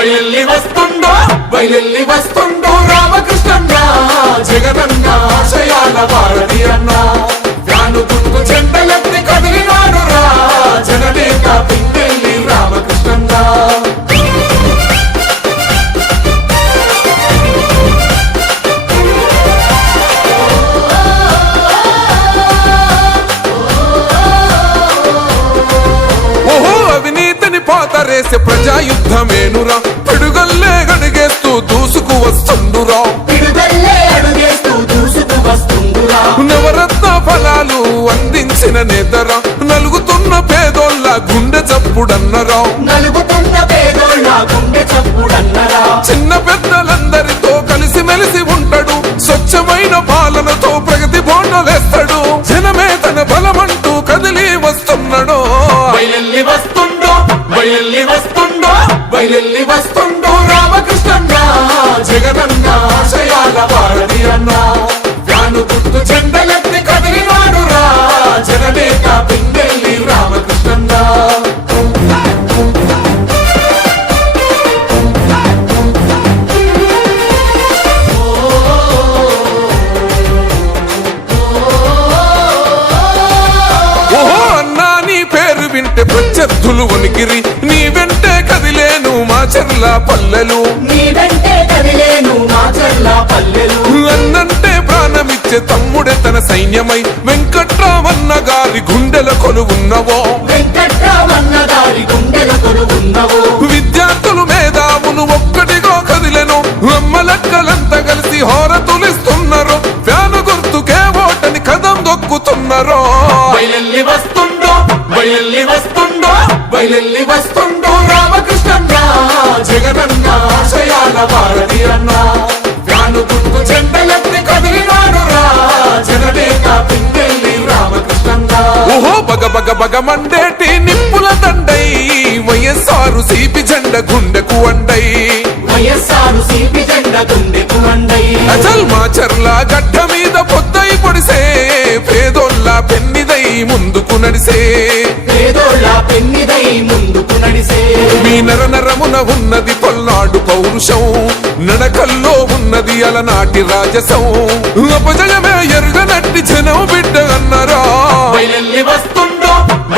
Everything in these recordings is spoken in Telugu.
బయలెల్లి వస్తుండో బయలెల్లి వస్తుండో రామకృష్ణన్న జగనన్న ఆశయాల భారతి అన్న. వ్యాను గుర్తు చెండలెత్తి కదిలినాడు రా జననేత పిందెల్లి రామకృష్ణన్న ఓహో ప్రజాయుద్ధమేనురా. వస్తుండురా. నవరత్న ఫలాలు అందించిన నేతరా? నలుగుతున్న పేదోళ్ళ గుండె చప్పుడన్నరా? చిన్న పెద్దలందరితో కలిసి మెలిసి ఉంటాడు. స్వచ్ఛమైన పాలనతో ప్రగతి బోండలేస్తాడు. జనమే తన బలమంటూ కదిలి వస్తున్నాడు. బయలెల్లి వస్తుండో బయలెల్లి వస్తుండో బయలెల్లి వస్తుండో రామకృష్ణన్న జగనన్న ప్రత్యర్థులు వణికిరి నీ వెంటే కదిలేను మా చెర్ల పల్లెలు. నీ వెంటే కదిలేను మా చర్ల పల్లెలు. అన్నంటే ప్రాణమిచ్చే తమ్ముడే తన సైన్యమై. వెంకట్రామన్న గారి గుండెల కొలువున్నవో బగ బగ మండేటి నిప్పుల దండై వైఎస్ఆరు సిపి జెండ గుండెకు వండై వైఎస్ఆర్ సిపి జెండ గుండెకు వండై అచల్ మాచర్ల గడ్డ మీద పొద్దై పొడిసే పేదోళ్ళ పెన్నిదై ముందుకు నడిసే. పేదోళ్ళ పెన్నిదై ముందుకు నడిసే. మీ నర నరమున ఉన్నది పల్నాడు పౌరుషం నడకల్లో ఉన్నది అలనాటి రాజసం. అపజయమే ఎరుగనట్టి జనం బిడ్డ అన్నరా. వస్తుండో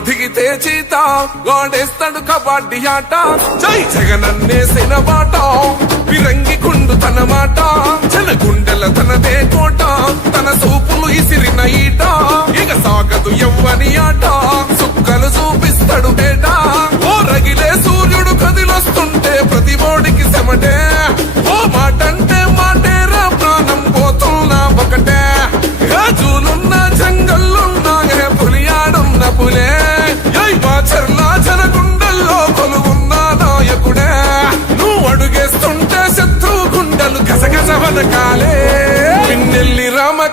దిగితే చీత గోడేస్తాడు కబడ్డీ ఆట. జై జగనన్నేసిన బాట విరంగి కుండు తన మాట. జన గుండెల తనదే కోట తన సూపులు ఇసిరిన ఈట. ఇక సాగదు ఎవ్వని ఆట.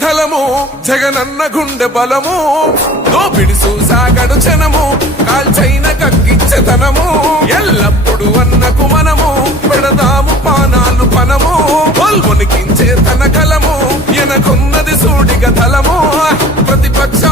ధలము జగనన్న గుండె బలము దోపిడి సాగడు జనము కాల్చైన కక్కిచ్చతనము ఎల్లప్పుడు అన్నకు మనము పెడదాము పానాలు పనము పొల్మునికించే తన కలము ఎనకున్నది సూడిగ తలము ప్రతిపక్ష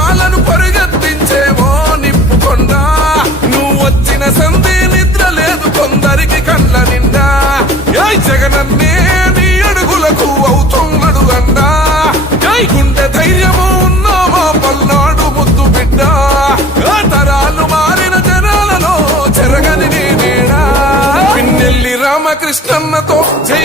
రామకృష్ణన్నతో జై